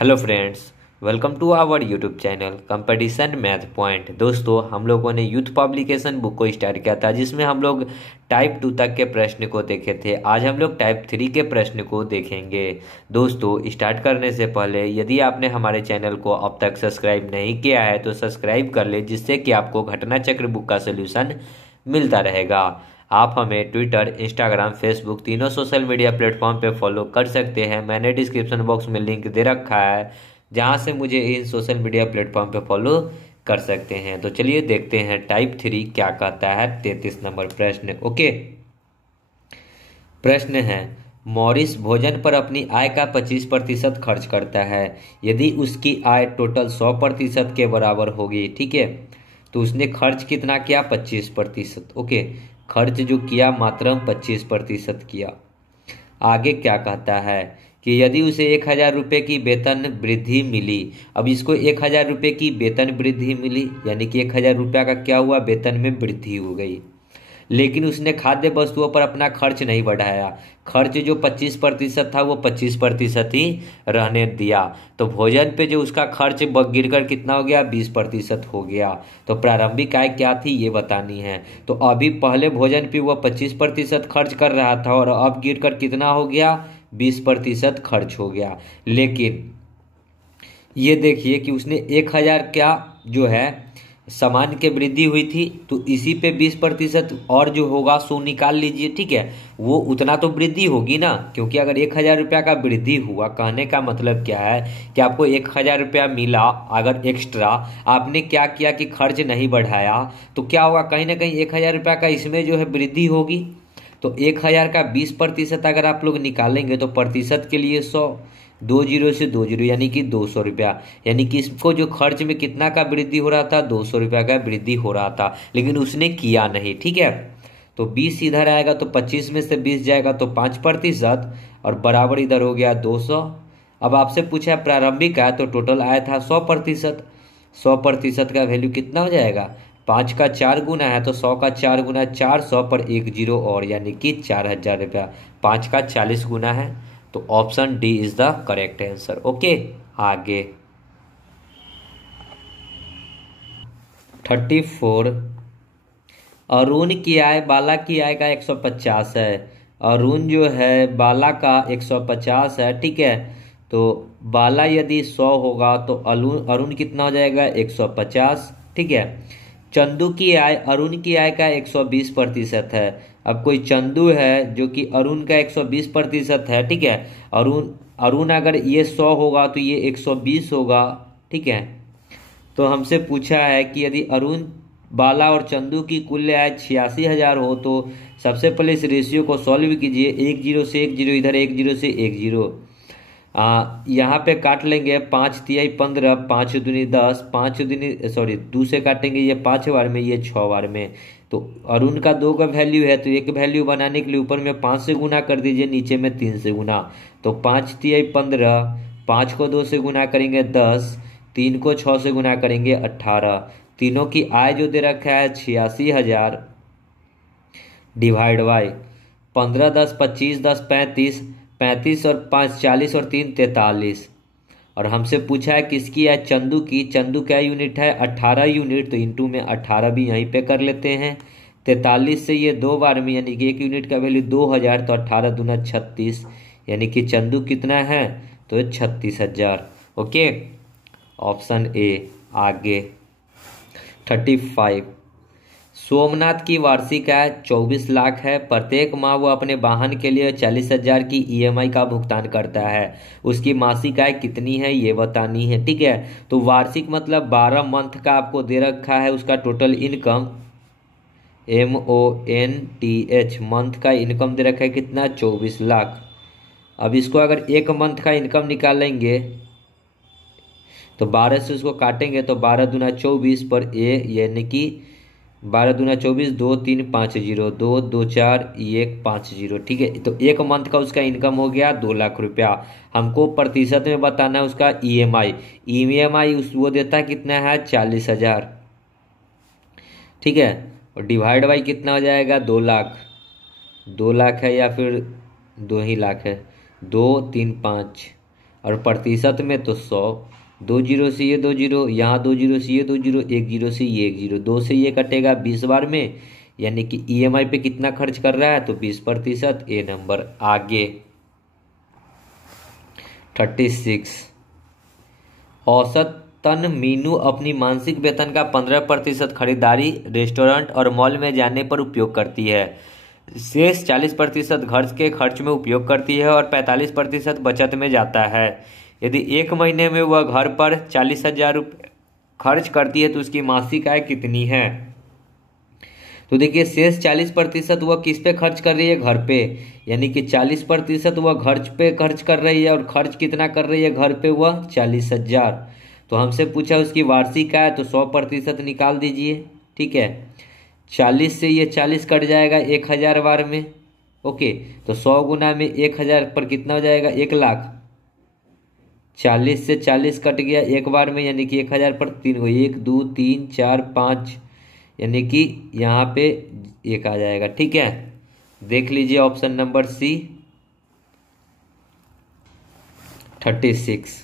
Hello friends, welcome to our YouTube channel competition math point. दोस्तों, हम लोगों ने यूथ पब्लिकेशन बुक को स्टार्ट किया था जिसमें हम लोग टाइप 2 तक के प्रश्न को देखे थे। आज हम लोग टाइप 3 के प्रश्न को देखेंगे। दोस्तों, स्टार्ट करने से पहले यदि आपने हमारे चैनल को अब तक सब्सक्राइब नहीं किया है तो सब्सक्राइब कर ले, जिससे कि आपको घटना चक्र बुक का सोल्यूशन मिलता रहेगा। आप हमें ट्विटर, इंस्टाग्राम, फेसबुक तीनों सोशल मीडिया प्लेटफॉर्म पे फॉलो कर सकते हैं। मैंने डिस्क्रिप्शन बॉक्स में लिंक दे रखा है जहां से मुझे इन सोशल मीडिया प्लेटफॉर्म पे फॉलो कर सकते हैं। तो चलिए देखते हैं टाइप 3 क्या कहता है। 33 नंबर प्रश्न। ओके, प्रश्न है, मॉरिस भोजन पर अपनी आय का 25% खर्च करता है। यदि उसकी आय टोटल 100% के बराबर होगी, ठीक है, तो उसने खर्च कितना किया? 25%। ओके, खर्च जो किया मात्र 25% किया। आगे क्या कहता है कि यदि उसे 1,000 रुपये की वेतन वृद्धि मिली। अब इसको 1,000 रुपये की वेतन वृद्धि मिली, यानी कि 1,000 रुपया का क्या हुआ? वेतन में वृद्धि हो गई। लेकिन उसने खाद्य वस्तुओं पर अपना खर्च नहीं बढ़ाया। खर्च जो 25% था वो 25% ही रहने दिया। तो भोजन पे जो उसका खर्च गिरकर कितना हो गया? 20% हो गया। तो प्रारंभिक आय क्या थी ये बतानी है। तो अभी पहले भोजन पे वह 25% खर्च कर रहा था और अब गिरकर कितना हो गया? 20% खर्च हो गया। लेकिन ये देखिए कि उसने 1,000 क्या जो है सामान के वृद्धि हुई थी, तो इसी पे 20% और जो होगा सो निकाल लीजिए, ठीक है। वो उतना तो वृद्धि होगी ना, क्योंकि अगर 1,000 रुपया का वृद्धि हुआ, कहने का मतलब क्या है कि आपको 1,000 रुपया मिला, अगर एक्स्ट्रा आपने क्या किया कि खर्च नहीं बढ़ाया, तो क्या होगा? कहीं ना कहीं 1,000 रुपया का इसमें जो है वृद्धि होगी। तो 1,000 का 20% अगर आप लोग निकालेंगे तो प्रतिशत के लिए 100, 2 जीरो से 2 जीरो यानी कि 200 रुपया। यानी कि इसको जो खर्च में कितना का वृद्धि हो रहा था? 200 रुपया का वृद्धि हो रहा था, लेकिन उसने किया नहीं, ठीक है। तो 20 इधर आएगा तो 25 में से 20 जाएगा तो 5%, और बराबर इधर हो गया 200। अब आपसे पूछा प्रारंभिक आय, तो टोटल आया था 100%। 100% का वैल्यू कितना हो जाएगा? 5 का 4 गुना है तो 100 का 4 गुना 400 पर 1 जीरो और, यानी कि 4,000 रुपया। 5 का 40 गुना है, तो option D is the correct answer. Okay, आगे 34। अरुण की आय बाला की आय का 150 है। अरुण जो है बाला का 150 है, ठीक है। तो बाला यदि 100 होगा तो अरुण कितना हो जाएगा? 150, ठीक है। चंदू की आय अरुण की आय का 120% है। अब कोई चंदू है जो कि अरुण का 120% है, ठीक है। अरुण अरुण अगर ये 100 होगा तो ये 120 होगा, ठीक है। तो हमसे पूछा है कि यदि अरुण, बाला और चंदू की कुल आय 86,000 हो तो सबसे पहले इस रेशियो को सॉल्व कीजिए। 1 जीरो से 1 जीरो इधर, 1 जीरो से 1 जीरो। यहाँ पे काट लेंगे 5 तिहाई 15, 5 दूनी 10, 5 दूनी सॉरी 2 से काटेंगे, ये 5 बार में, ये 6 बार में। तो अरुण का 2 का वैल्यू है तो एक वैल्यू बनाने के लिए ऊपर में 5 से गुना कर दीजिए, नीचे में 3 से गुना। तो 5 तिहाई 15, 5 को 2 से गुना करेंगे 10, 3 को 6 से गुना करेंगे 18। तीनों की आय जो दे रखा है 86,000, डिवाइड बाई 15, 10 25, 10 35, 35 और 5 40 और 3 43। और हमसे पूछा है किसकी है? चंदू की। चंदू क्या यूनिट है? 18 यूनिट। तो इंटू में 18 भी यहीं पे कर लेते हैं। 43 से ये 2 बार में, यानी कि 1 यूनिट का वैल्यू 2,000, तो 18 दूना 36, यानी कि चंदू कितना है? तो 36,000। Okay, option A. आगे 35। सोमनाथ की वार्षिक आय 24 लाख है। प्रत्येक माह वो अपने वाहन के लिए 40,000 की ईएमआई का भुगतान करता है। उसकी मासिक आय कितनी है ये बतानी है, ठीक है। तो वार्षिक मतलब 12 मंथ का आपको दे रखा है उसका टोटल इनकम, MONTH, मंथ का इनकम दे रखा है कितना? 24 लाख। अब इसको अगर एक मंथ का इनकम निकालेंगे तो 12 से उसको काटेंगे तो 12 दूना 24 पर ए, यानी कि 12 दूना 24, 2 3 5 जीरो, 2 2 4 1 5 जीरो, ठीक है। तो एक मंथ का उसका इनकम हो गया 2 लाख रुपया। हमको प्रतिशत में बताना है उसका ईएमआई। ईएमआई उस वो देता कितना है? 40,000, ठीक है। और डिवाइड बाई कितना हो जाएगा? 2 लाख। 2 लाख है या फिर 2 ही लाख है? 2 3 5, और प्रतिशत में तो 100, 2 जीरो से ये 2 जीरो, यहाँ 2 जीरो से ये 2 जीरो, 1 जीरो से ये 1 जीरो, 2 से ये कटेगा 20 बार में, यानी कि ईएमआई पे कितना खर्च कर रहा है तो 20%। ए नंबर। आगे 36, औसतन मीनू अपनी मासिक वेतन का 15% खरीदारी रेस्टोरेंट और मॉल में जाने पर उपयोग करती है, शेष 40% घर के खर्च में उपयोग करती है और 45% बचत में जाता है। यदि एक महीने में वह घर पर 40,000 रुपये खर्च करती है तो उसकी मासिक आय कितनी है। तो देखिए शेष 40% वह किस पे खर्च कर रही है, घर पे, यानी कि 40% वह घर पे खर्च कर रही है और खर्च कितना कर रही है घर पे, वह 40,000। तो हमसे पूछा उसकी वार्षिक आय, तो 100% निकाल दीजिए। ठीक है, 40 से ये 40 कट जाएगा 1,000 बार में। ओके, तो 100 गुना में 1,000 पर कितना हो जाएगा, 1,00,000। 40 से 40 कट गया एक बार में, यानी कि 1,000 पर 3 हो, 1 2 3 4 5, यानी कि यहाँ पे 1 आ जाएगा। ठीक है, देख लीजिए ऑप्शन नंबर सी। 36,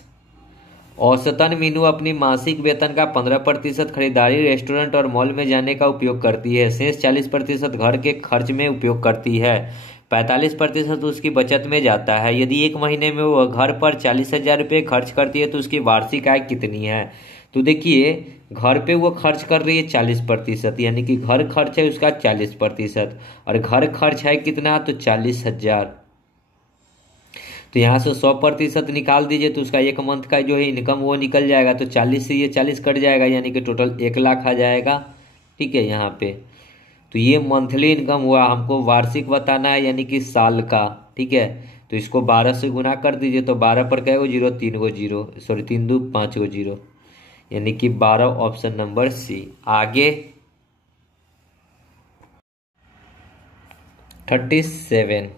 औसतन मीनू अपनी मासिक वेतन का 15% खरीदारी रेस्टोरेंट और मॉल में जाने का उपयोग करती है, शेष 40% घर के खर्च में उपयोग करती है, 45% उसकी बचत में जाता है। यदि एक महीने में वह घर पर 40,000 रुपये खर्च करती है तो उसकी वार्षिक आय कितनी है। तो देखिए घर पे वो खर्च कर रही है 40%, यानी कि घर खर्च है उसका 40%, और घर खर्च है कितना, तो 40,000। तो यहाँ से 100% निकाल दीजिए तो उसका एक मंथ का जो है इनकम वो निकल जाएगा। तो 40 से ये 40 कट जाएगा, यानी कि टोटल 1,00,000 आ जाएगा। ठीक है, यहाँ पे तो ये मंथली इनकम हुआ, हमको वार्षिक बताना है यानी कि साल का। ठीक है, तो इसको 12 से गुना कर दीजिए, तो 12 पर क्या हो, 0, 3 गो 0, सॉरी 3 2 5 गो 0, यानी कि 12, ऑप्शन नंबर सी। आगे 37,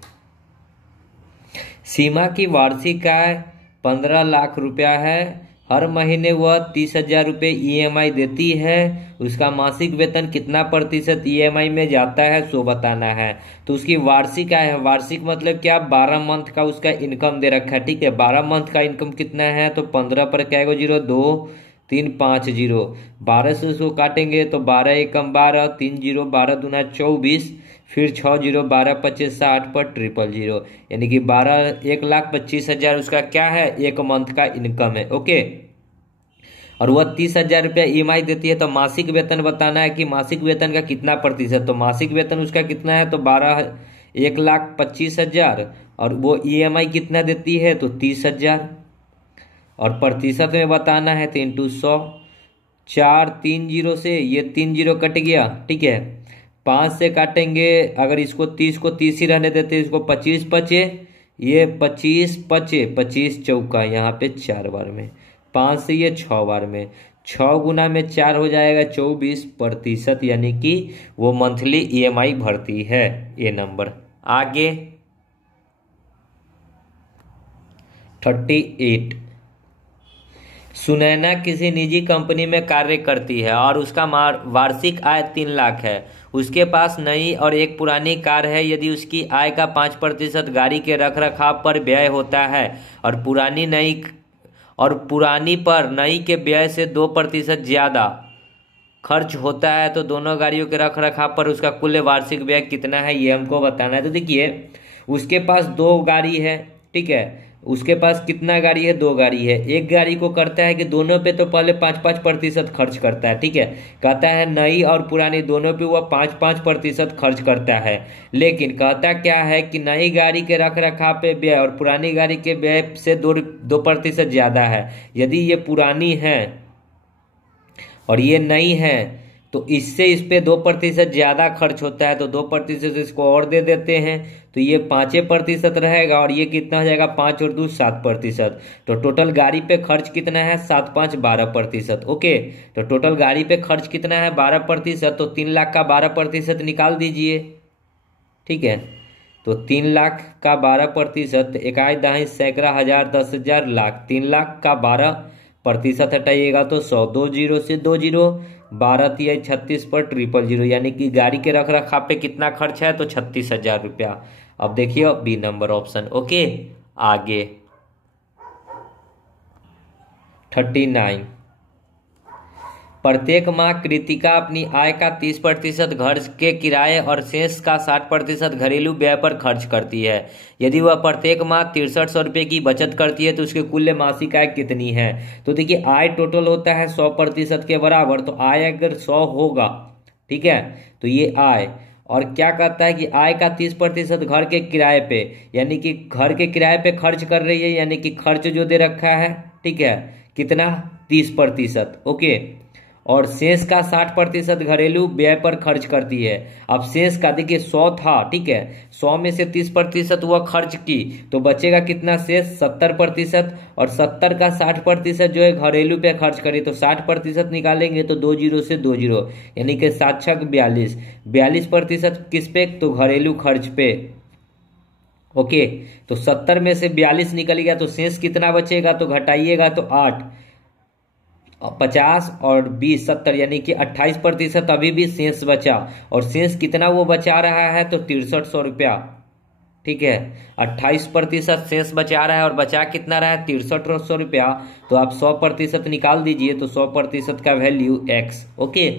सीमा की वार्षिक आय 15 लाख रुपया है, हर महीने वह 30,000 रुपये ईएमआई देती है, उसका मासिक वेतन कितना प्रतिशत ईएमआई में जाता है सो बताना है। तो उसकी वार्षिक आय है, वार्षिक मतलब क्या, 12 मंथ का उसका इनकम दे रखा है। ठीक है, 12 मंथ का इनकम कितना है, तो 15 पर क्या है, 0 2 3 5 0, 12 से उसको काटेंगे तो 12 एकम 12, 3 0, 12 दूना 24, फिर 6 0, 12 25 60 पर 000, यानी कि 1,25,000 उसका क्या है, एक मंथ का इनकम है। ओके, और वह 30,000 रुपया ईएमआई देती है। तो मासिक वेतन बताना है कि मासिक वेतन का कितना प्रतिशत, तो मासिक वेतन उसका कितना है, तो 1,25,000, और वो ईएमआई कितना देती है, तो 30,000, और प्रतिशत में बताना है तो इंटू 100, 4 3 0 से ये 3 0 कट गया। ठीक है, 5 से काटेंगे, अगर इसको 30 को 30 ही रहने देते, इसको 25 बचे, ये 25 बचे, 25 चौका यहाँ पे 4 बार में, 5 से ये 6 बार में, 6 गुना में 4 हो जाएगा 24%, यानी कि वो मंथली ईएमआई भरती है। ये नंबर। आगे 38, सुनैना किसी निजी कंपनी में कार्य करती है और उसका वार्षिक आय 3 लाख है। उसके पास नई और एक पुरानी कार है। यदि उसकी आय का 5% गाड़ी के रखरखाव पर व्यय होता है और पुरानी पर नई के व्यय से 2% ज़्यादा खर्च होता है, तो दोनों गाड़ियों के रखरखाव पर उसका कुल वार्षिक व्यय कितना है, ये हमको बताना है। तो देखिए उसके पास 2 गाड़ी है। ठीक है, उसके पास कितना गाड़ी है, 2 गाड़ी है। एक गाड़ी को करता है कि दोनों पे तो पहले 5-5% खर्च करता है। ठीक है, कहता है नई और पुरानी दोनों पे वह 5-5% खर्च करता है, लेकिन कहता क्या है कि नई गाड़ी के रखरखाव पे व्यय और पुरानी गाड़ी के व्यय से 2% ज़्यादा है। यदि ये पुरानी है और ये नई है तो इससे इस पे 2% ज़्यादा खर्च होता है, तो 2% इसको और दे देते हैं, तो ये 5% रहेगा, और ये कितना हो जाएगा, 5 और 2 7%। तो टोटल गाड़ी पे खर्च कितना है, 7 5 12%। ओके, तो टोटल गाड़ी पे खर्च कितना है, 12%, तो 3 लाख का 12% निकाल दीजिए। ठीक है, तो 3 लाख का 12%, इकाई दहाई सैकड़ा हजार 10,000 लाख, 3 लाख का 12% हटाइएगा तो 100, 2 0 से 2 0, 12 तिया 36 पर 000, यानी कि गाड़ी के रखरखाव पे कितना खर्च है, तो 36,000 रुपया। अब देखिए बी नंबर ऑप्शन। ओके, आगे 39। प्रत्येक माह कृतिका अपनी आय का 30% घर के किराए और शेष का 60% घरेलू व्यय पर खर्च करती है। यदि वह प्रत्येक माह 6300 रुपये की बचत करती है तो उसकी कुल मासिक आय कितनी है। तो देखिए आय टोटल होता है 100% के बराबर, तो आय अगर 100 होगा, ठीक है, तो ये आय, और क्या कहता है कि आय का 30% घर के किराए पे, यानी कि घर के किराए पे खर्च कर रही है, यानी कि खर्च जो दे रखा है, ठीक है, कितना 30%, ओके, और शेष का 60% घरेलू व्यय पर खर्च करती है। अब शेष का देखिए 100 था, ठीक है, 100 में से 30% वह खर्च की तो बचेगा कितना शेष 70%, और 70 का 60% जो है घरेलू पे खर्च करी तो 60% निकालेंगे तो 2 जीरो से 2 जीरो, यानी कि 7 छक 42, 42% किस पे, तो घरेलू खर्च पे, ओके। तो 70 में से 42 निकल गया तो शेष कितना बचेगा, तो घटाइएगा तो 8, 50 और 20 70, यानी कि 28% अभी भी शेष बचा, और शेष कितना वो बचा रहा है, तो 6300 रुपया, ठीक है, 28% शेष बचा रहा है और बचा कितना रहा है 6300 रुपया। तो आप 100% निकाल दीजिए तो 100% का वैल्यू x, ओके।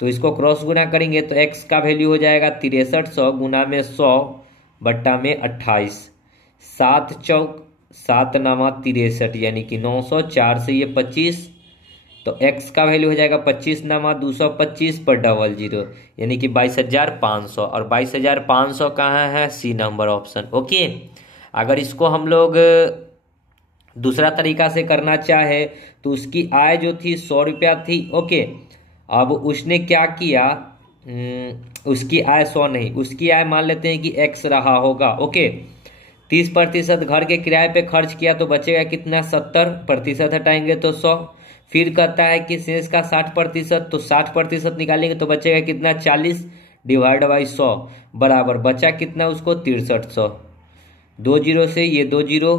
तो इसको क्रॉस गुना करेंगे तो x का वैल्यू हो जाएगा 6300 गुना में 100 बट्टा में 28, 7 चौक 7 नामा 63, यानी कि 900, 4 से ये 25, तो x का वैल्यू हो जाएगा 25 नामा 225 पर डबल जीरो, यानी कि 22,500, और 22,500 कहाँ है, सी नंबर ऑप्शन, ओके। अगर इसको हम लोग दूसरा तरीका से करना चाहे तो उसकी आय जो थी 100 रुपया थी, ओके। अब उसने क्या किया, उसकी आय 100 नहीं, उसकी आय मान लेते हैं कि x रहा होगा, ओके। 30% घर के किराए पे खर्च किया तो बचेगा कितना 70%, हटाएंगे तो 100। फिर कहता है कि शेष का 60%, तो 60% निकालेंगे तो बचेगा कितना 40 डिवाइड बाई 100 बराबर बचा कितना उसको 6300, 2 जीरो से ये 2 जीरो,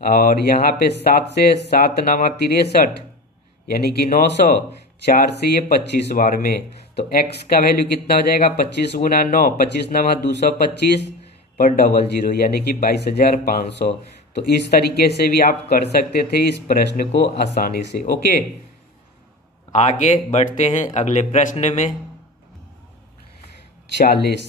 और यहाँ पे 7 से 7 नामा 63, यानी कि 900, 4 से ये 25 बार में, तो x का वैल्यू कितना हो जाएगा 25 गुना 9, 25 नामा 225 पर डबल जीरो, यानी कि 22,500। तो इस तरीके से भी आप कर सकते थे इस प्रश्न को आसानी से, ओके। आगे बढ़ते हैं अगले प्रश्न में। 40।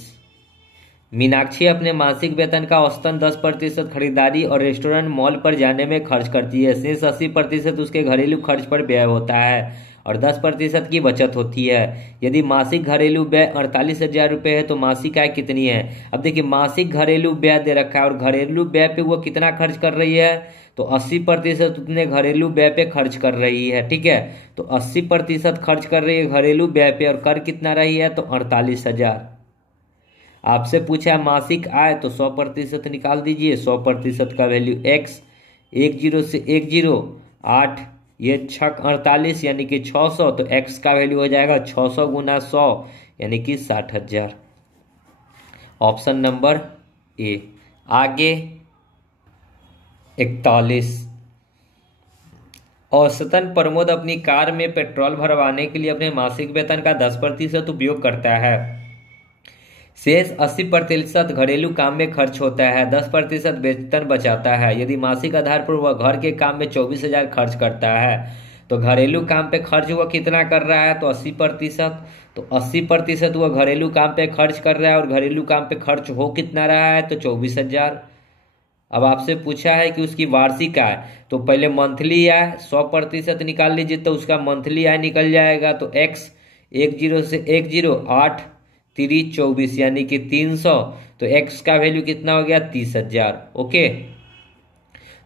मीनाक्षी अपने मासिक वेतन का औसतन 10% खरीदारी और रेस्टोरेंट मॉल पर जाने में खर्च करती है। शेष 80% उसके घरेलू खर्च पर व्यय होता है और 10% की बचत होती है। यदि मासिक घरेलू व्यय 48,000 रुपये है तो मासिक आय कितनी है। अब देखिए मासिक घरेलू व्यय दे रखा है और घरेलू व्यय पे वो कितना खर्च कर रही है, तो 80% उतने घरेलू व्यय पे खर्च कर रही है, ठीक है। तो 80% खर्च कर रही है घरेलू व्यय पे और कर कितना रही है, तो 48,000। आपसे पूछा है मासिक आय, तो 100% निकाल दीजिए। 100% का वैल्यू x, 1 जीरो से 1 जीरो 8, ये 6 48, यानी कि 600, तो x का वैल्यू हो जाएगा 600 गुना 100, यानी कि 60,000। Option number A. आगे 41। औसतन प्रमोद अपनी कार में पेट्रोल भरवाने के लिए अपने मासिक वेतन का 10% उपयोग करता है। शेष 80% घरेलू काम में खर्च होता है, 10% वेतन बचाता है। यदि मासिक आधार पर वह घर के काम में 24,000 खर्च करता है तो घरेलू काम पे खर्च वह कितना कर रहा है, तो 80%। तो 80% वह घरेलू काम पे खर्च कर रहा है और घरेलू काम पे खर्च हो कितना रहा है, तो 24,000। अब आपसे पूछा है कि उसकी वार्षिक आय, तो पहले मंथली आय 100% निकाल लीजिए तो उसका मंथली आय निकल जाएगा। तो x 1 जीरो से 1 जीरो 8 3 24, यानी कि 300, तो x का वैल्यू कितना हो गया 30,000, ओके।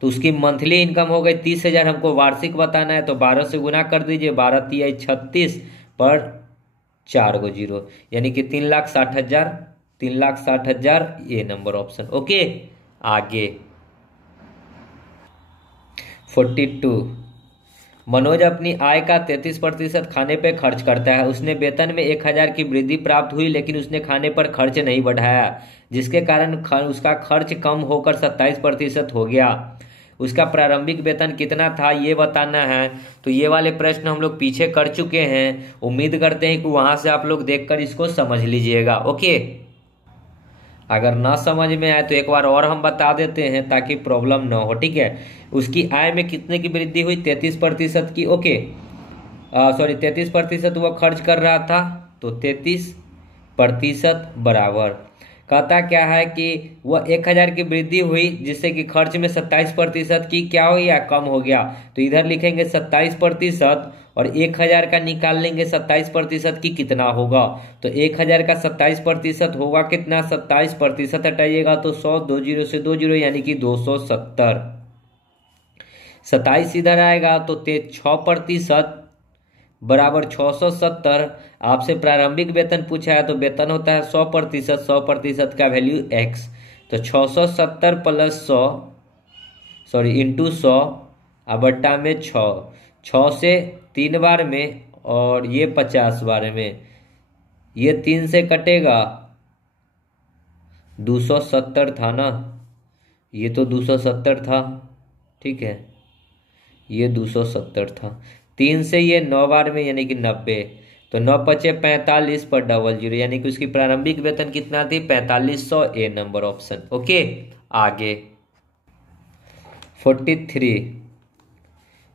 तो उसकी मंथली इनकम हो गई 30,000, हमको वार्षिक बताना है तो 12 से गुना कर दीजिए, 12 तिया 36 पर 4 गो जीरो, यानी कि 3,60,000, 3,60,000 ये नंबर ऑप्शन, ओके। आगे 42। मनोज अपनी आय का 33% खाने पर खर्च करता है। उसने वेतन में 1,000 की वृद्धि प्राप्त हुई लेकिन उसने खाने पर खर्च नहीं बढ़ाया, जिसके कारण उसका खर्च कम होकर 27% हो गया। उसका प्रारंभिक वेतन कितना था ये बताना है। तो ये वाले प्रश्न हम लोग पीछे कर चुके हैं, उम्मीद करते हैं कि वहां से आप लोग देखकर इसको समझ लीजिएगा, ओके। अगर ना समझ में आए तो एक बार और हम बता देते हैं ताकि प्रॉब्लम ना हो, ठीक है। उसकी आय में कितने की वृद्धि हुई? 33% की। ओके, सॉरी 33% वह खर्च कर रहा था, तो 33% बराबर, कहता क्या है कि वह 1000 की वृद्धि हुई जिससे कि खर्च में 27% की क्या हो गया? कम हो गया। तो इधर लिखेंगे 27% और 1000 का निकाल लेंगे 27% की कितना होगा? तो 1000 का 27% होगा कितना? 27% हटाइएगा तो 100, 2 जीरो से 2 जीरो यानी कि 270। 27 इधर आएगा तो 6% बराबर 670। आपसे प्रारंभिक वेतन पूछा है तो वेतन होता है 100%, 100% का वैल्यू x। तो 670 प्लस 100, सॉरी इंटू 100 बट्टा में 6 से 3 बार में और ये 50 बार में, ये 3 से कटेगा 270 था ना, ये तो 270 था, ठीक है, ये 270 था। 3 से ये 9 बार में यानी कि 90, तो 9 पचे 45 पर डबल जीरो यानी कि उसकी प्रारंभिक वेतन कितना थी? 4500, ए नंबर ऑप्शन। ओके, आगे 43।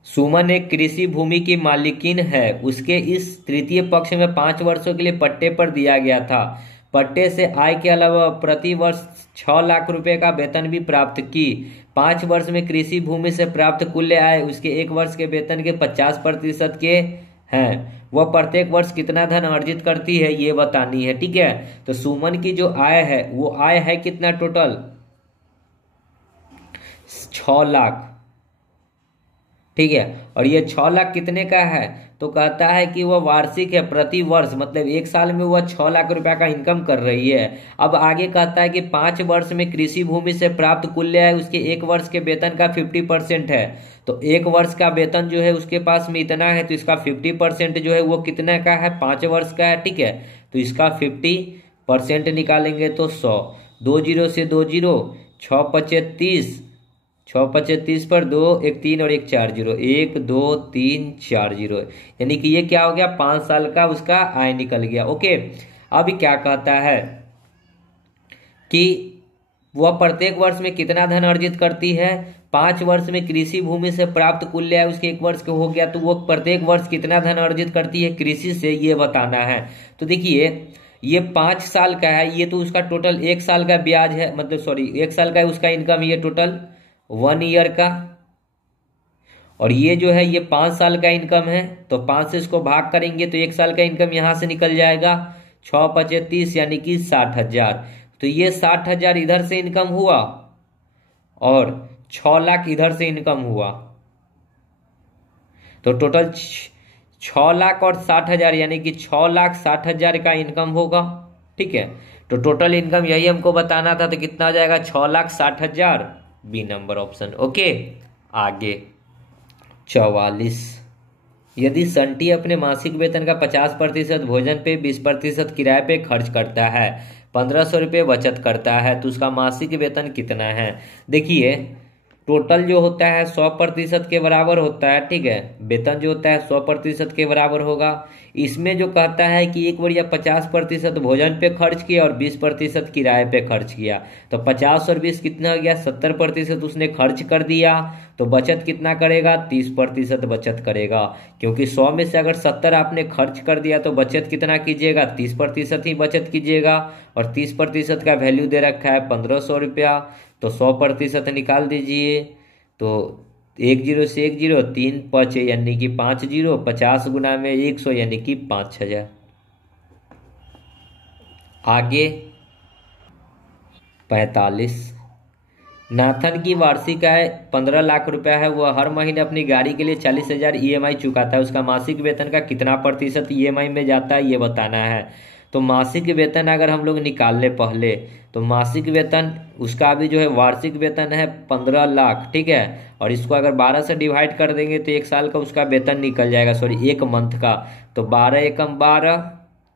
सुमन एक कृषि भूमि की मालिकिन है। उसके इस तृतीय पक्ष में 5 वर्षों के लिए पट्टे पर दिया गया था। पट्टे से आय के अलावा प्रति वर्ष 6 लाख रुपए का वेतन भी प्राप्त की। 5 वर्ष में कृषि भूमि से प्राप्त कुल आय उसके 1 वर्ष के वेतन के 50% के हैं। वह प्रत्येक वर्ष कितना धन अर्जित करती है ये बतानी है, ठीक है। तो सुमन की जो आय है वो आय है कितना? टोटल 6 लाख, ठीक है। और ये 6 लाख कितने का है? तो कहता है कि वह वार्षिक है, प्रति वर्ष मतलब 1 साल में वह 6 लाख रुपया का इनकम कर रही है। अब आगे कहता है कि 5 वर्ष में कृषि भूमि से प्राप्त कुल आय उसके 1 वर्ष के वेतन का 50% है। तो 1 वर्ष का वेतन जो है उसके पास में इतना है, तो इसका 50% जो है वो कितने का है? 5 वर्ष का है, ठीक है। तो इसका 50% निकालेंगे तो 100, 2 जीरो से 2 जीरो, 6 पचे 30, 6 पचे 30 पर 2, 1 3 और 1 4 जीरो, 1 2 3 4 जीरो, यानी कि ये क्या हो गया? 5 साल का उसका आय निकल गया। ओके, अभी क्या कहता है कि वह प्रत्येक वर्ष में कितना धन अर्जित करती है? 5 वर्ष में कृषि भूमि से प्राप्त कुल आय उसके 1 वर्ष के हो गया, तो वो प्रत्येक वर्ष कितना धन अर्जित करती है कृषि से, ये बताना है। तो देखिए ये 5 साल का है, ये तो उसका टोटल 1 साल का ब्याज है, मतलब सॉरी 1 साल का उसका इनकम, ये टोटल 1 ईयर का। और ये जो है ये 5 साल का इनकम है, तो 5 से इसको भाग करेंगे तो 1 साल का इनकम यहां से निकल जाएगा। 6 पचे 30 यानी कि 60,000। तो ये 60,000 इधर से इनकम हुआ और 6 लाख इधर से इनकम हुआ, तो टोटल 6 लाख और 60,000 यानी कि 6,60,000 का इनकम होगा, ठीक है। तो टोटल इनकम यही हमको बताना था, तो कितना हो जाएगा? 6,60,000, बी नंबर ऑप्शन। ओके, आगे 44। यदि संटी अपने मासिक वेतन का 50% भोजन पे, 20% किराए पे खर्च करता है, 1500 रुपये बचत करता है, तो उसका मासिक वेतन कितना है? देखिए टोटल जो होता है 100% के बराबर होता है, ठीक है। वेतन जो होता है 100% के बराबर होगा। इसमें जो कहता है कि एक बार 50% भोजन पे खर्च किया और 20% किराए पे खर्च किया, तो 50 और 20 कितना हो गया? 70% उसने खर्च कर दिया, तो बचत कितना करेगा? 30% बचत करेगा, क्योंकि 100 में से अगर 70 आपने खर्च कर दिया तो बचत कितना कीजिएगा? 30% ही बचत कीजिएगा। और 30% का वैल्यू दे रखा है 1500 रुपया, तो 100% निकाल दीजिए। तो 1 जीरो से 1 जीरो, 3 5 यानी कि 5 जीरो, 50 गुना में 100 यानी कि 5,000। आगे 45। नाथन की वार्षिक आय 15 लाख रुपया है। वह हर महीने अपनी गाड़ी के लिए 40,000 EMI चुकाता है। उसका मासिक वेतन का कितना प्रतिशत EMI में जाता है ये बताना है। तो मासिक वेतन अगर हम लोग निकाल ले पहले, तो मासिक वेतन उसका अभी जो है वार्षिक वेतन है 15 लाख, ठीक है। और इसको अगर 12 से डिवाइड कर देंगे तो 1 साल का उसका वेतन निकल जाएगा, सॉरी 1 मंथ का। तो 12 एकम 12,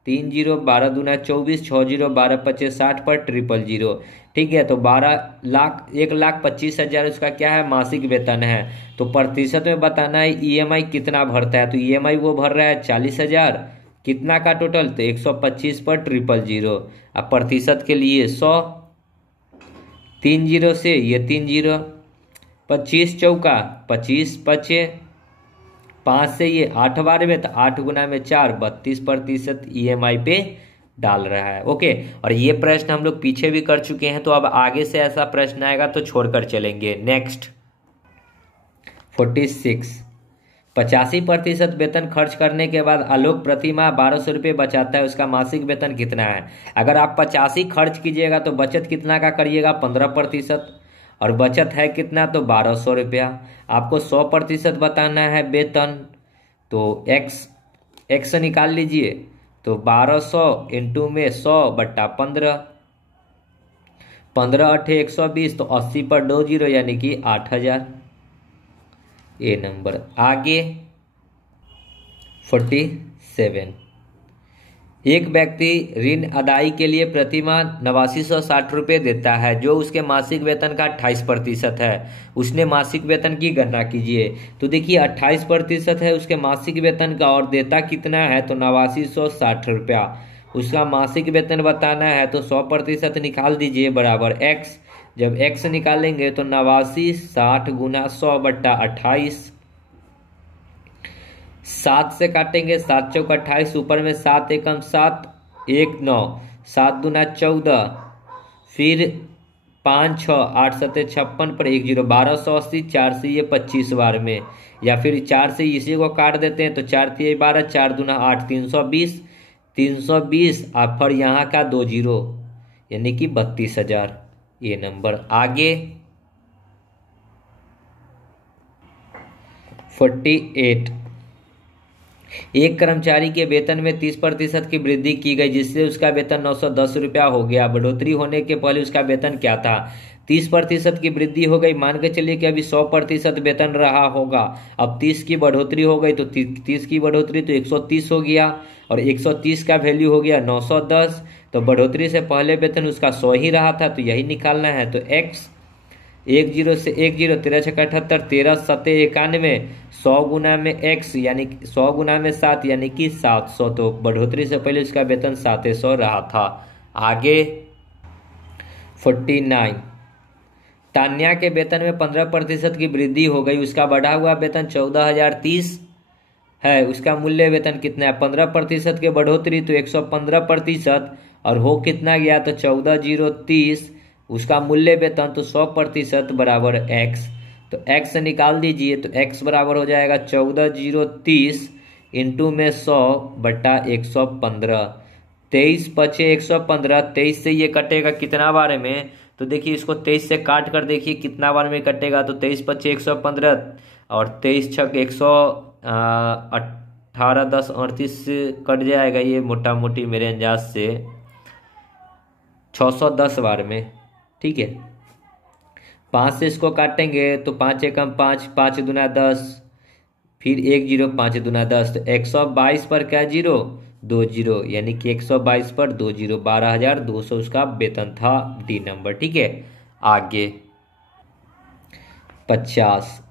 3 जीरो, 12 दूना 24, 6 जीरो, 12 पचे 60 पर 000, ठीक है। तो 12 लाख 1,25,000 उसका क्या है? मासिक वेतन है। तो प्रतिशत में बताना है EMI कितना भरता है, तो EMI वो भर रहा है 40,000, कितना का टोटल? तो 125 पर 000। अब प्रतिशत के लिए 100, 3 जीरो से ये 3 जीरो, 25 चौका 25 पचे, 5 से ये 8 बार में, तो 8 गुना में 4, 32% EMI पे डाल रहा है। ओके, और ये प्रश्न हम लोग पीछे भी कर चुके हैं, तो अब आगे से ऐसा प्रश्न आएगा तो छोड़कर चलेंगे। नेक्स्ट 46, 85% वेतन खर्च करने के बाद आलोक प्रति माह 1200 रुपये बचाता है, उसका मासिक वेतन कितना है? अगर आप 85 खर्च कीजिएगा तो बचत कितना का करिएगा? 15%, और बचत है कितना? तो 1200 रुपया। आपको 100% बताना है वेतन, तो एक्स निकाल लीजिए, तो 1200 इंटू में 100 बट्टा 15, 15 8 120, तो 80 पर 2 जीरो यानी कि 8000, ये नंबर। आगे 47, एक व्यक्ति ऋण अदाई के लिए प्रति माह 8960 रुपये देता है, जो उसके मासिक वेतन का 28% है। उसने मासिक वेतन की गणना कीजिए। तो देखिए 28% है उसके मासिक वेतन का, और देता कितना है? तो 8960 रुपया। उसका मासिक वेतन बताना है, तो 100% निकाल दीजिए बराबर x। जब x निकालेंगे तो 89 60 गुना 100 बट्टा 28, 7 से काटेंगे, 7 चौक 28, ऊपर में 7 एकम 7, 1 9, 7 दूना 14, फिर 5 6 8 7 56 पर 1 जीरो, 1280, 4 से ये 25 बार में, या फिर 4 से इसी को काट देते हैं, तो 4 3 12, 4 दूना 8, 320, 320 और फिर यहाँ का 2 जीरो यानी कि 32,000, ये नंबर। आगे 48, एक कर्मचारी के वेतन में 30% की वृद्धि की गई, जिससे उसका वेतन 910 रुपया हो गया। बढ़ोतरी होने के पहले उसका वेतन क्या था? 30% की वृद्धि हो गई, मान के चलिए कि अभी 100% वेतन रहा होगा, अब 30 की बढ़ोतरी हो गई, तो 30 की बढ़ोतरी तो 130 हो गया, और 130 का वैल्यू हो गया 910, तो बढ़ोतरी से पहले वेतन उसका 100 ही रहा था, तो यही निकालना है। तो x 1 जीरो से 1 जीरो, 13 छक्का 78, 13 सत्ते 91, 100 गुना में x यानी 100 गुना में 7 यानी कि 700, तो बढ़ोतरी से पहले उसका वेतन 700 रहा था। आगे 49, तान्या के वेतन में 15% की वृद्धि हो गई, उसका बढ़ा हुआ वेतन 14,030 है, उसका मूल्य वेतन कितना है? 15% के बढ़ोतरी तो 115%, और हो कितना गया? तो 14,030, उसका मूल्य वेतन तो 100% बराबर x, तो x निकाल दीजिए, तो x बराबर हो जाएगा 14,030 इंटू में 100 बट्टा 115, 23 पचे 115, 23 से ये कटेगा कितना बार में? तो देखिए इसको 23 से काट कर देखिए कितना बार में कटेगा, तो 23 पचे 115 और 23 छक 118, 10 38 कट जाएगा, ये मोटा मोटी मेरे अंदाज से 610 बार में। ठीक है, 5 से इसको काटेंगे तो 5 एकम 5, 5 दूना 10, फिर 1 जीरो, 5 दूना 10, तो 122 पर क्या जीरो? 2 जीरो, यानी कि 122 पर 2 जीरो, 12,200 उसका वेतन था, डी नंबर। ठीक है, आगे 50,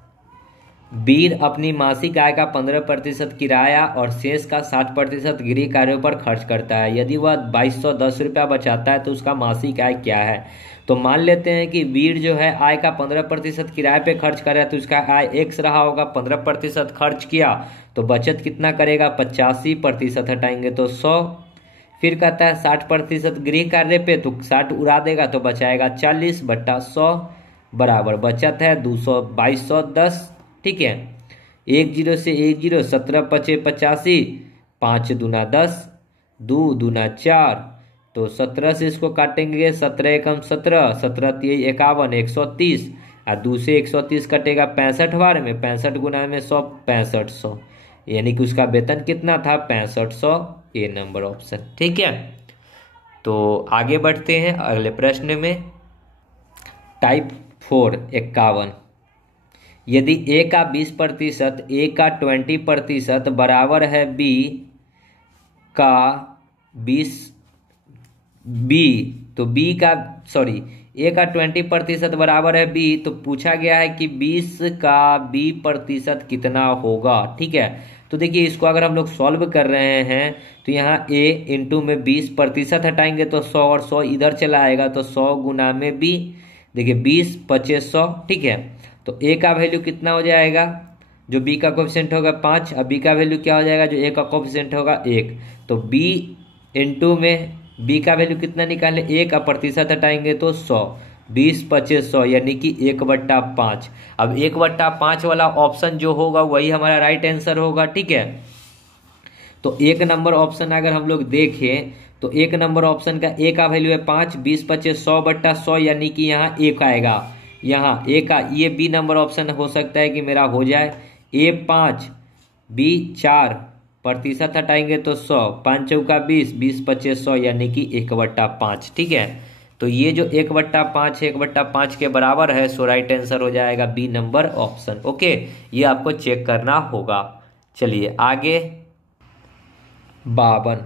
वीर अपनी मासिक आय का 15% किराया और शेष का 60% गृह कार्यों पर खर्च करता है। यदि वह 2210 रुपया बचाता है तो उसका मासिक आय क्या है? तो मान लेते हैं कि वीर जो है आय का 15% किराए पे खर्च कर रहा है, तो उसका आय x रहा होगा, 15% खर्च किया तो बचत कितना करेगा? 85% हटाएंगे तो 100, फिर कहता है 60% गृह कार्य पे, तो 60 उड़ा देगा तो बचाएगा 40 बट्टा 100 बराबर बचत है 2210। ठीक है, 1 जीरो से 1 जीरो, 17 पचे 85, 5 दूना 10, 2 दूना 4, तो 17 से इसको काटेंगे, 17 एकम 17, 17 तिय 51, 130, और 2 से 130 कटेगा 65 बार में, 65 गुना में 100, 6500, यानी कि उसका वेतन कितना था? 6500, ए नंबर ऑप्शन। ठीक है, तो आगे बढ़ते हैं अगले प्रश्न में। टाइप 4 51, यदि a का 20%, a का 20% बराबर है b का 20, b तो b का a का 20% बराबर है b, तो पूछा गया है कि 20 का b% कितना होगा। ठीक है, तो देखिए इसको अगर हम लोग सॉल्व कर रहे हैं तो यहाँ a इंटू में 20% हटाएंगे तो 100, और 100 इधर चला आएगा, तो 100 गुना में b, देखिए 20 25 100, ठीक है। तो ए का वैल्यू कितना हो जाएगा, जो बी का कोफिशिएंट होगा 5, अब बी का वैल्यू क्या हो जाएगा, जो ए का कोफिशिएंट होगा 1। तो बी इंटू में बी का वैल्यू कितना निकालें, ए का प्रतिशत हटाएंगे तो 100, 20 25 100 यानी कि 1/5। अब 1/5 वाला ऑप्शन जो होगा वही हमारा राइट आंसर होगा, ठीक है। तो एक नंबर ऑप्शन अगर हम लोग देखें तो एक नंबर ऑप्शन का ए का वैल्यू है 5, 20 25 100/100 यानी कि यहाँ 1 आएगा। यहाँ ए का ये बी नंबर ऑप्शन हो सकता है कि मेरा हो जाए ए 5 बी 4, प्रतिशत हटाएंगे तो 100, 5 चौका 20, 20 25 100 यानी कि 1/5, ठीक है। तो ये जो 1/5 है 1/5 के बराबर है, सो राइट आंसर हो जाएगा बी नंबर ऑप्शन। ओके, ये आपको चेक करना होगा। चलिए आगे 52,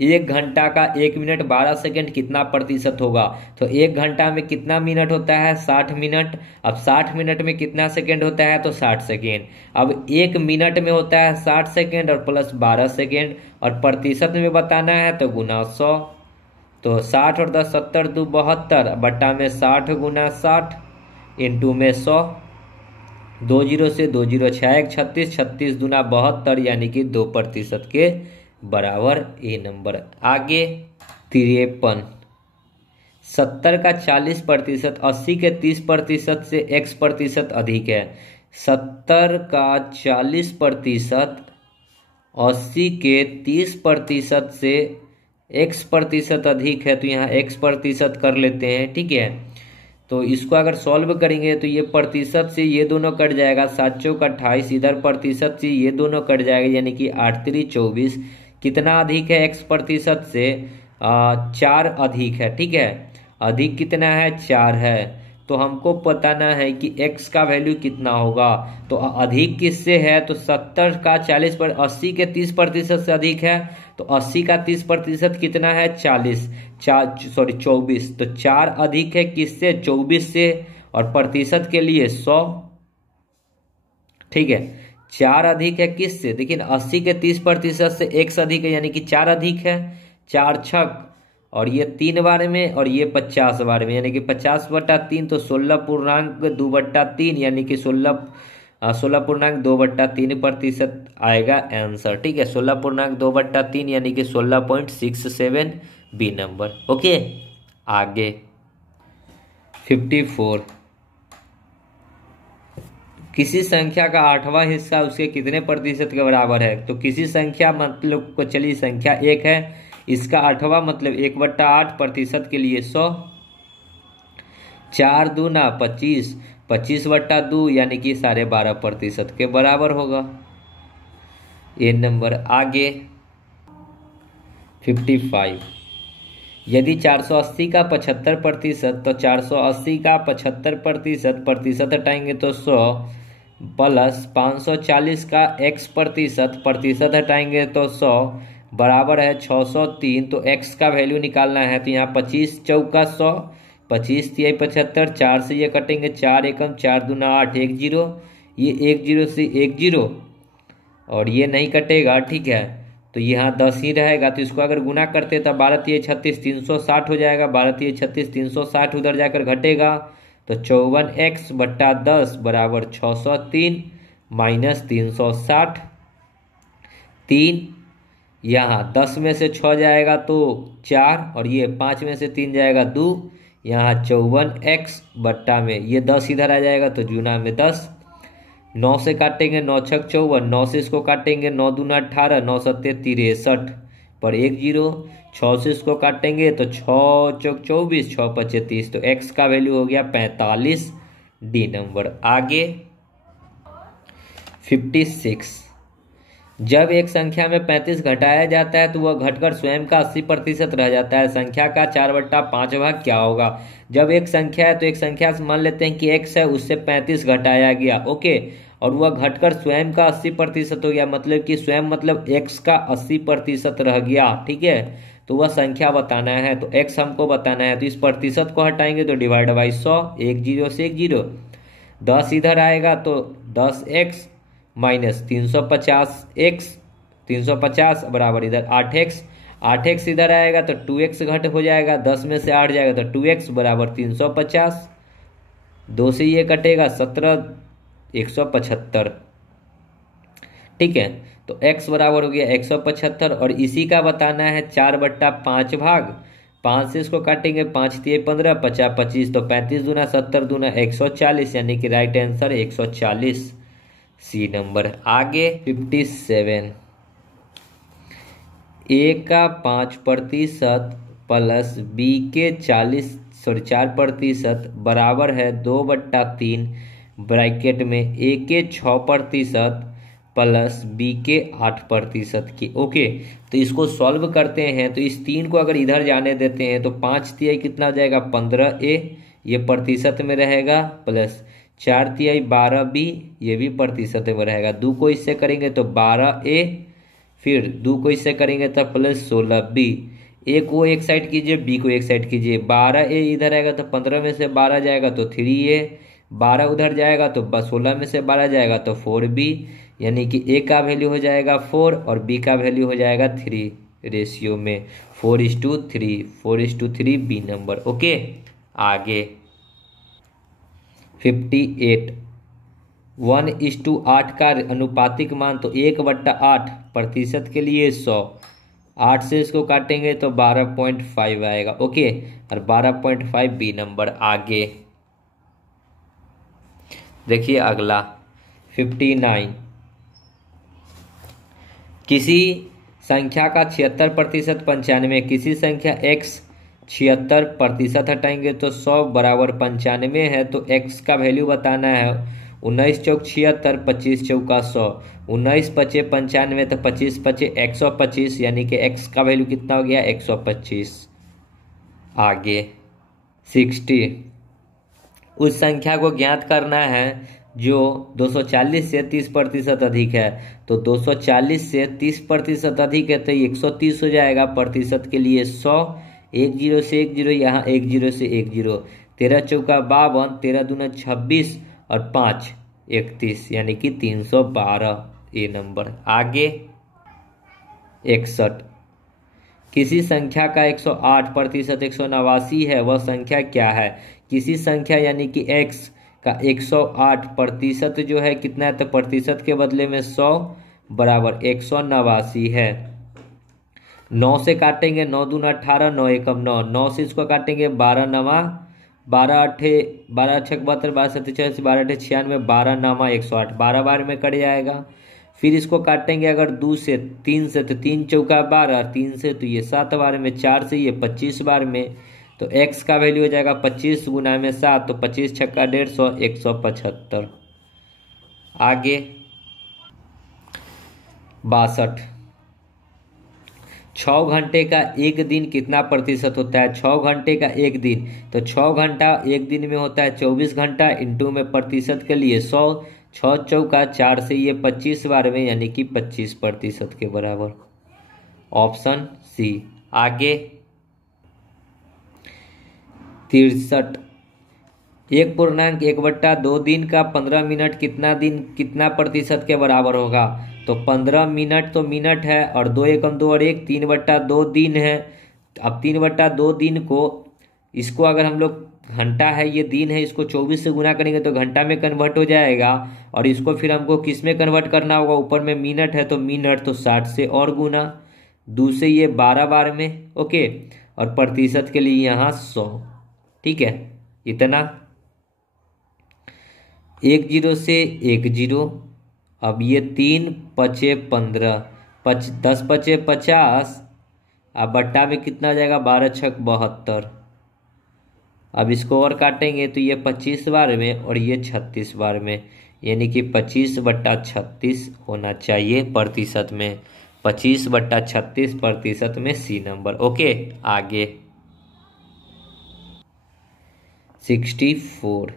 1 घंटा का 1 मिनट 12 सेकंड कितना प्रतिशत होगा। तो 1 घंटा में कितना मिनट होता है, 60 मिनट। अब 60 मिनट में कितना सेकंड होता है, तो 60 सेकंड। अब 1 मिनट में होता है 60 सेकंड और प्लस 12 सेकंड, और प्रतिशत में बताना है तो गुना 100। तो 60 और 10 70 2 72 बट्टा में 60 गुना 60 इंटू में 100, 2 जीरो से 2 जीरो 6 1 36, 36 दूना 72 यानी कि 2% के बराबर ए नंबर। आगे 53, 70 का 40%, 80 के 30% से x प्रतिशत अधिक है। 70 का 40%, 80 के 30% से x प्रतिशत अधिक है, तो यहाँ x प्रतिशत कर लेते हैं, ठीक है। तो इसको अगर सॉल्व करेंगे तो ये प्रतिशत से ये दोनों कट जाएगा, 7 चौक 28, इधर प्रतिशत से ये दोनों कट जाएगा यानी कि 8 3 24। कितना अधिक है x प्रतिशत से, 4 अधिक है, ठीक है। अधिक कितना है, 4 है। तो हमको बताना है कि x का वैल्यू कितना होगा। तो अधिक किससे है, तो 70 का 40 पर 80 के 30% से अधिक है। तो 80 का 30% कितना है, 24। तो 4 अधिक है किससे, 24 से, और प्रतिशत के लिए 100, ठीक है। 4 अधिक है किससे, देखिए 80 के 30% से x अधिक है यानी कि 4 अधिक है। 4 छक, और ये 3 बार में और ये 50 बार में यानी कि 50/3, तो 16.2/3 यानी कि 16.2/3% आएगा आंसर, ठीक है। 16.2/3 यानी कि 16.67 बी नंबर। ओके, आगे 54, किसी संख्या का 8वां हिस्सा उसके कितने प्रतिशत के बराबर है। तो किसी संख्या मतलब को, चलिए संख्या 1 है, इसका 8वां मतलब 1/8, प्रतिशत के लिए 100, 4 दूना 25, 25/2 यानी कि 12.5% के बराबर होगा ए नंबर। आगे 55, यदि 480 का 75%, तो 480 का 75%, प्रतिशत हटाएंगे तो 100, प्लस 540 का x प्रतिशत, प्रतिशत हटाएंगे तो 100, बराबर है 603। तो x का वैल्यू निकालना है, तो यहाँ 25 चौका 100, 25 तिहाई 75, 4 से ये कटेंगे, 4 एकम 4 दूना 8, 1 जीरो, ये 1 जीरो से 1 जीरो, और ये नहीं कटेगा, ठीक है। तो यहाँ 10 ही रहेगा। तो इसको अगर गुना करते तो 12 तिहाई 36 360 हो जाएगा, 12 तिहाई 36 360 उधर जाकर घटेगा, तो 54x/10 बराबर 603 माइनस 360, 3, यहाँ 10 में से 6 जाएगा तो 4, और ये 5 में से 3 जाएगा 2, यहाँ 54x बट्टा में ये 10 इधर आ जाएगा, तो जूना में 10, 9 से काटेंगे 9 छक 54, 9 से इसको काटेंगे 9 दूना 18, 9 सत्ते 63 पर 1 जीरो, 6 से इसको काटेंगे तो 6 चौक 24, 6 पचे 30। तो x का वैल्यू हो गया 45 डी नंबर। आगे 56, जब एक संख्या में 35 घटाया जाता है तो वह घटकर स्वयं का 80% रह जाता है। संख्या का 4/5 भाग क्या होगा। जब एक संख्या है तो एक संख्या से मान लेते हैं कि x है, उससे 35 घटाया गया, ओके, और वह घटकर स्वयं का 80% हो गया, मतलब कि स्वयं मतलब x का 80% रह गया, ठीक है। तो वह संख्या बताना है, तो x हमको बताना है, तो इस प्रतिशत को हटाएंगे तो डिवाइड बाई 100, 1 जीरो से 1 जीरो, 10 इधर आएगा तो 10x माइनस 350x, 350 बराबर इधर 8x, 8x इधर आएगा तो 2x घट हो जाएगा, 10 में से 8 जाएगा तो 2x बराबर 350, 2 से ये कटेगा 17, 175। ठीक है, तो x बराबर हो गया 175 और इसी का बताना है 4/5 भाग। 5 से इसको काटेंगे, 5 तिये 15, 50 25, तो 35 दूना 70 दूना 140, यानी कि राइट आंसर 140 सी नंबर। आगे 57, ए का 5% प्लस बी के 4% बराबर है 2/3 ब्रैकेट में ए के 6% प्लस बी के 8% की। ओके, तो इसको सॉल्व करते हैं तो इस 3 को अगर इधर जाने देते हैं तो 5 तिहाई कितना हो जाएगा 15a, ये प्रतिशत में रहेगा, प्लस 4 तिहाई 12b, ये भी प्रतिशत में रहेगा। 2 को इससे करेंगे तो 12a, फिर 2 को इससे करेंगे तो प्लस 16b। ए को एक साइड कीजिए, बी को एक साइड कीजिए। 12a इधर आएगा तो 15 में से 12 जाएगा तो 3a, 12 उधर जाएगा तो 16 में से 12 जाएगा तो 4b, यानी कि ए का वैल्यू हो जाएगा 4 और बी का वैल्यू हो जाएगा 3 रेशियो में 4:3, 4:3 बी नंबर। ओके, आगे 58, 1:8 का अनुपातिक मान तो 1/8 के लिए 100, 8 से इसको काटेंगे तो 12.5 आएगा। ओके, और 12.5 बी नंबर। आगे देखिए अगला 59, किसी संख्या का 76% 95, किसी संख्या x 76% हटाएंगे तो 100 बराबर 95 है, तो x का वैल्यू बताना है। 19 चौक 76, 25 चौका 100, 19 पचे 95 तो 25 पचे 125, यानी कि x का वैल्यू कितना हो गया 125। आगे 60, उस संख्या को ज्ञात करना है जो 240 से 30% अधिक है, तो 240 से 30% अधिक है तो 130 हो जाएगा। प्रतिशत के लिए 100, 1 0 से 1 0, यहाँ 1 0 से 1 0, 13 चौका 52, 13 दूना 26 और 5 31, यानी कि 312 ए नंबर। आगे 61, किसी संख्या का 108% 189 है, वह संख्या क्या है? किसी संख्या यानी कि x का 108% जो है कितना है, तो प्रतिशत के बदले में 100 बराबर 189 है। 9 से काटेंगे, 9 दूना 18, 9 एकम 9, 9 से इसको काटेंगे 12 नवा 12 अठे 12 छक 72, 12 सत्ते 86, 12 अठे 96, 12 नामा 108, 12 बार में कट जाएगा। फिर इसको काटेंगे अगर 2 से 3 से तो 3 चौका 12, 3 से तो ये 7 बार में, 4 से ये 25 बार में, तो x का वैल्यू हो जाएगा 25 गुना में 7, तो 25 छक्का 150, 175। आगे 62, 6 घंटे का एक दिन कितना प्रतिशत होता है? 6 घंटे का एक दिन, तो 6 घंटा एक दिन में होता है 24 घंटा, इंटू में प्रतिशत के लिए 100, 6 चौका 4 से ये 25 बार में, यानी कि 25% के बराबर। Option C. आगे 63, 1.1/2 दिन का 15 मिनट कितना प्रतिशत के बराबर होगा? तो 15 मिनट तो मिनट है और 2 एकम 2 और 1, 3/2 दिन है। अब 3/2 दिन को, इसको अगर हम लोग घंटा है, ये दिन है, इसको 24 से गुना करेंगे तो घंटा में कन्वर्ट हो जाएगा, और इसको फिर हमको किस में कन्वर्ट करना होगा? ऊपर में मिनट है तो मिनट, तो 60 से और गुना, 2 से ये 12 बार में। ओके, और प्रतिशत के लिए यहाँ 100। ठीक है, इतना 1 0 से 1 0, अब ये 3 पचे 15, 10 पचे 50, अब बट्टा में कितना हो जाएगा 12 छक 72। अब इसको और काटेंगे तो ये 25 बार में और ये 36 बार में, यानी कि 25/36 होना चाहिए प्रतिशत में, 25/36% में सी नंबर। ओके, आगे 64,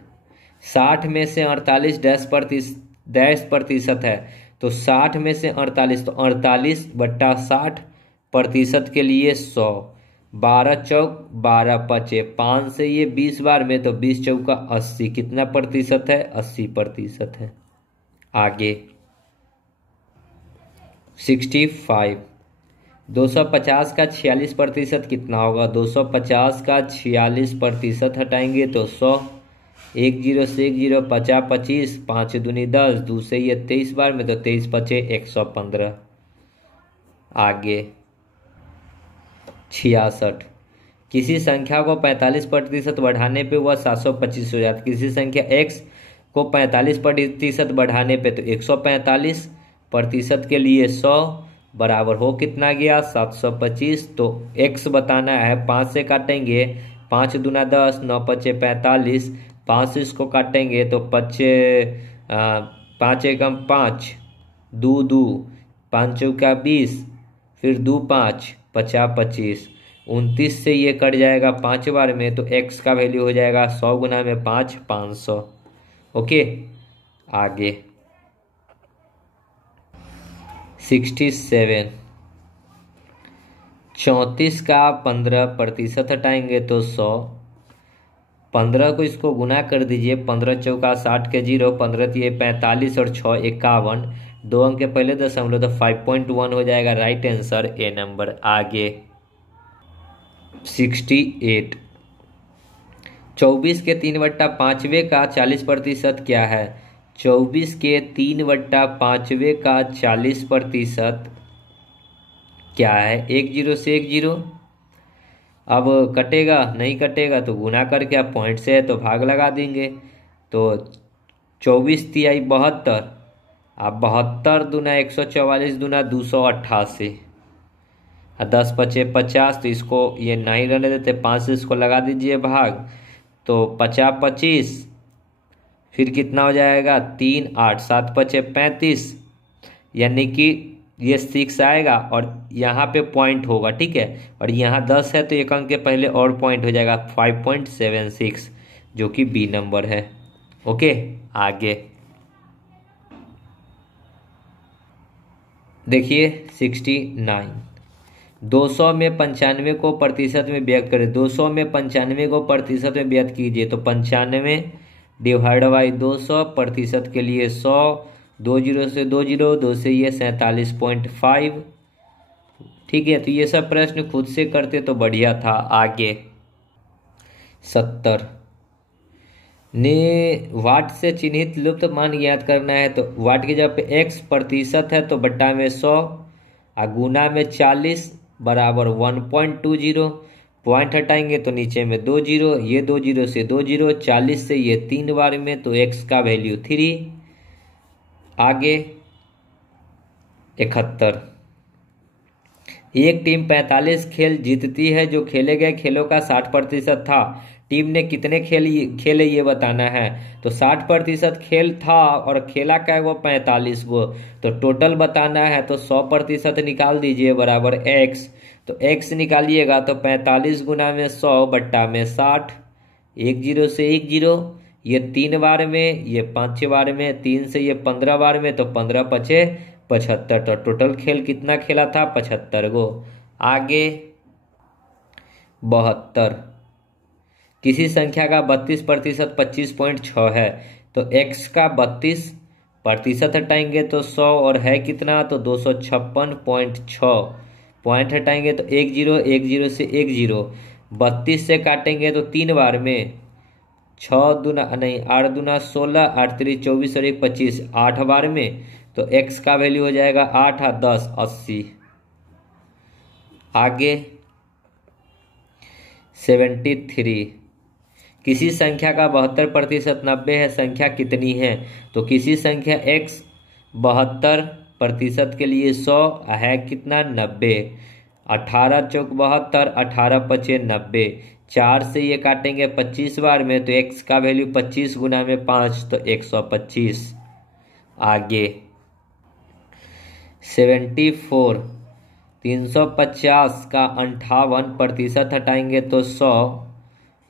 60 में से 48 10% है, तो 60 में से 48, तो 48/60% के लिए 100, 12 चौक 12 पचे 5 से ये 20 बार में, तो 20 चौका 80, कितना प्रतिशत है? 80% है। आगे 65, 250 का 46% कितना होगा? 250 का 46% हटाएंगे तो 100। 1 0 से 1 0, 50 25, 5 दूनी 10, 2 से ये 23 बार में तो 23 पचे 115। आगे 66, किसी संख्या को 45% बढ़ाने पे वह 725 हो जाता है। किसी संख्या x को 45% बढ़ाने पे तो 145% के लिए 100 बराबर हो कितना गया? 725। तो x बताना है, 5 से काटेंगे, 5 दूना 10, 9 पचे 45, 5 से इसको काटेंगे तो 5 एकम 5, 2 2, 5 चौका 20, फिर 2 5, 50 25, 29 से ये कट जाएगा 5 बार में तो x का वैल्यू हो जाएगा 100 गुना में 5, 500। ओके, आगे 67, 34 का 15% हटाएंगे तो 100। 15 को इसको गुना कर दीजिए, 15 चौका 60 के 0, 15 ये 45 और 6 51, 2 अंक के पहले दशमलव तो 5.1 हो जाएगा राइट आंसर ए नंबर। आगे 68, 24 के 3/5 का 40% क्या है? 24 के 3/5 का 40% क्या है? 1 0 से 1 0। अब कटेगा नहीं, कटेगा तो गुना करके, अब पॉइंट से है तो भाग लगा देंगे। तो 24 तिहाई 72, अब 72 दूना 144 दूना 288, 10 पचे 50, तो इसको ये नहीं रहने देते, 5 से इसको लगा दीजिए भाग, तो 50 25, फिर कितना हो जाएगा? 3 8, 7 पचे 35, यानी कि ये 6 आएगा और यहाँ पे पॉइंट होगा, ठीक है। और यहाँ 10 है तो एक अंक के पहले और पॉइंट हो जाएगा 5.76, जो कि बी नंबर है। ओके, आगे देखिए 69, 200 में 95 को प्रतिशत में व्यक्त करें। 200 में 95 को प्रतिशत में व्यक्त कीजिए तो 95 डिवाइड बाई 200, प्रतिशत के लिए 100, 2 0 से 2 0, 2 से ये 47.5, ठीक है। तो ये सब प्रश्न खुद से करते तो बढ़िया था। आगे 70, ने वाट से चिन्हित लुप्त मान ज्ञात करना है तो वाट की जगह पे x प्रतिशत है तो बट्टा में 100, गुना में 40 बराबर 1.20, पॉइंट हटाएंगे तो नीचे में 2 0, ये 2 0 से 2 0, 40 से ये 3 बार में तो x का वैल्यू 3। आगे 71, एक टीम 45 खेल जीतती है जो खेले गए खेलों का 60% था। टीम ने कितने खेले ये बताना है। तो 60% खेल था और खेला क्या वो 45 वो, तो टोटल बताना है तो 100% निकाल दीजिए बराबर x। तो x निकालिएगा तो 45 गुना में 100 बट्टा में 60, 1 0 से 1 0, ये 3 बार में, ये 5 बार में, 3 से ये 15 बार में तो 15 पचे 75। तो टोटल खेल कितना खेला था? 75 गो। आगे 72, किसी संख्या का 32% 25.6 है तो x का 32% हटाएंगे तो 100 और है कितना? तो 256.6, पॉइंट हटाएंगे तो 1 0, 1 0 से 1 0, 32 से काटेंगे तो 3 बार में, 6 दूना नहीं 8 दूना 16, 8 3 24 और 1 25, 8 बार में तो x का वैल्यू हो जाएगा 8 और 10 80। आगे 73, किसी संख्या का 72% 90 है, संख्या कितनी है? तो किसी संख्या x 72% के लिए 100 है कितना? 90, 18 चौक 72, 18 पचे 90, 4 से ये काटेंगे 25 बार में तो x का वैल्यू 25 गुना में 5 तो 125। आगे 74, 350 का 58% हटाएंगे तो 100,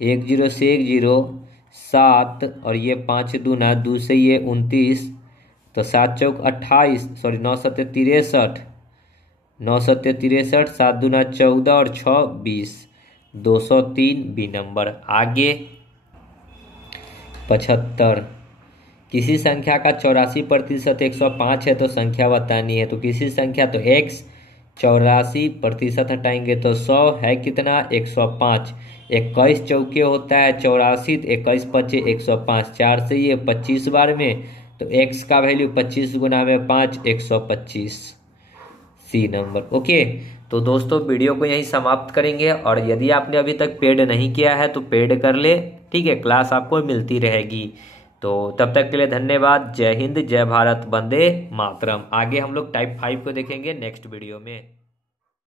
1 0 से 1 0, 7 और ये 5 दूना 2 से ये 29 तो 7 चौक 28, सॉरी 9 7 63, 9 7 63, 7 दूना 14 और 6 20, 203 बी नंबर। आगे 75, किसी संख्या का 84% 105 है तो संख्या बतानी है। तो किसी संख्या तो x 84% हटाएंगे तो 100 है कितना 105। 21 चौके होता है 84, 21 पचे 105, 4 से ये 25 बार में, तो x का वैल्यू 25 गुना में 5 125, सी नंबर। ओके, तो दोस्तों वीडियो को यहीं समाप्त करेंगे, और यदि आपने अभी तक पेड नहीं किया है तो पेड कर ले, ठीक है, क्लास आपको मिलती रहेगी। तो तब तक के लिए धन्यवाद। जय हिंद, जय भारत, वंदे मातरम। आगे हम लोग टाइप 5 को देखेंगे नेक्स्ट वीडियो में।